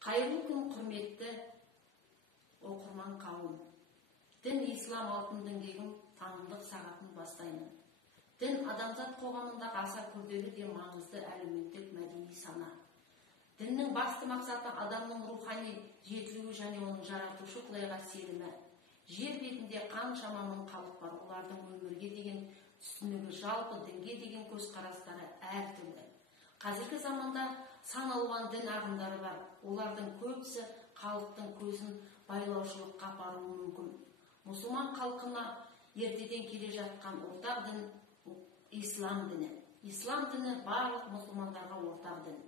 Қайырлы күн, құрметті оқырман қауым. Дін ислам алтын діңгегін танымдық сағатын бастаймын. Дін адамзат қоғамындағы аса күрделі де маңызды әлеуметтік мәдени сана. Діннің басты мақсаты адамның рухани жетілуі және оның жаратушы Құдайға сенімі. Жер бетінде қаншама мың халық бар, олардың өмірге деген түсінігі, жалпы дінге деген көзқарастары әртүрлі. Қазіргі заманда сан алуан дін ағымдары бар. Олардың көбісі халықтың көзін байлаушылыққа апаруы мүмкін. Мұсылман халқына ертеден келе жатқан ортақ дін ислам діні. Ислам діні барлық мұсылмандарға ортақ дін.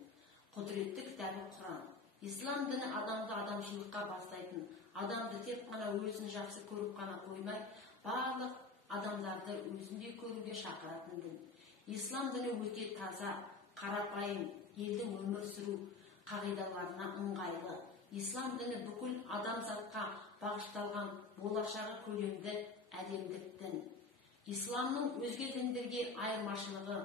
Құдіретті кітабы Құран. Ислам діні адамды адамшылыққа бастайтын, адамды тек қана өзін жақсы көріп қана қоймай, барлық адамдарды өзіндей көруге шақыратын дін. Ислам діні өте таза, қарапайым, елдің өмір сүру қағидаларына ыңғайлы. Ислам діні бүкіл адамзатқа бағышталған болашағы көлемді әлемдік дін. Исламның өзге діндерге айырмашылығы,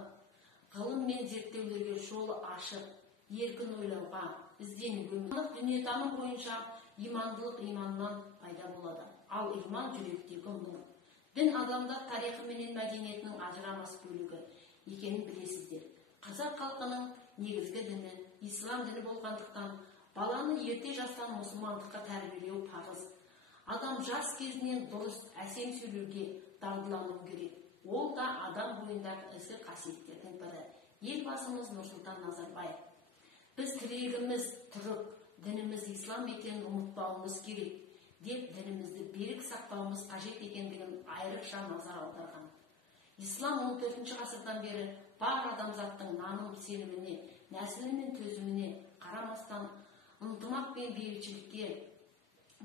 ғылым мен зерттеулерге жолы ашық, еркін ойлауға, ізденуге. Дүниетаным бойынша имандылық иманнан пайда болады, ал иман жүректегі нұр. Дін адамзат тарихы менен мәдениетінің ажырамас бөлігі екенін білесіздер. Қазақ халқының негізгі діні ислам діні болғандықтан, баланы ерте жастан мұсылмандыққа тәрбиелеу парыз. Адам жас кезінен дұрыс, әсем сөйлеуге дағдылануы керек. Ол да адам бойындағы ізгі қасиеттердің бірі. Елбасымыз Нұрсұлтан Назарбаев: біз тірегіміз түрік, дініміз ислам екенін ұмытпауымыз керек деп, дінімізді берік сақтауымыз қажет екендігін айрықша назар аударған. Ислам 14 ғасырдан бері бар адамзаттың наным сеніміне, нәсілі мен төзіміне қарамастан ынтымақ пен бейбітшілікке,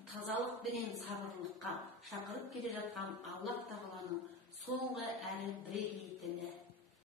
тазалық пен сабырлыққа шақырып келе жатқан Аллах Тағаланың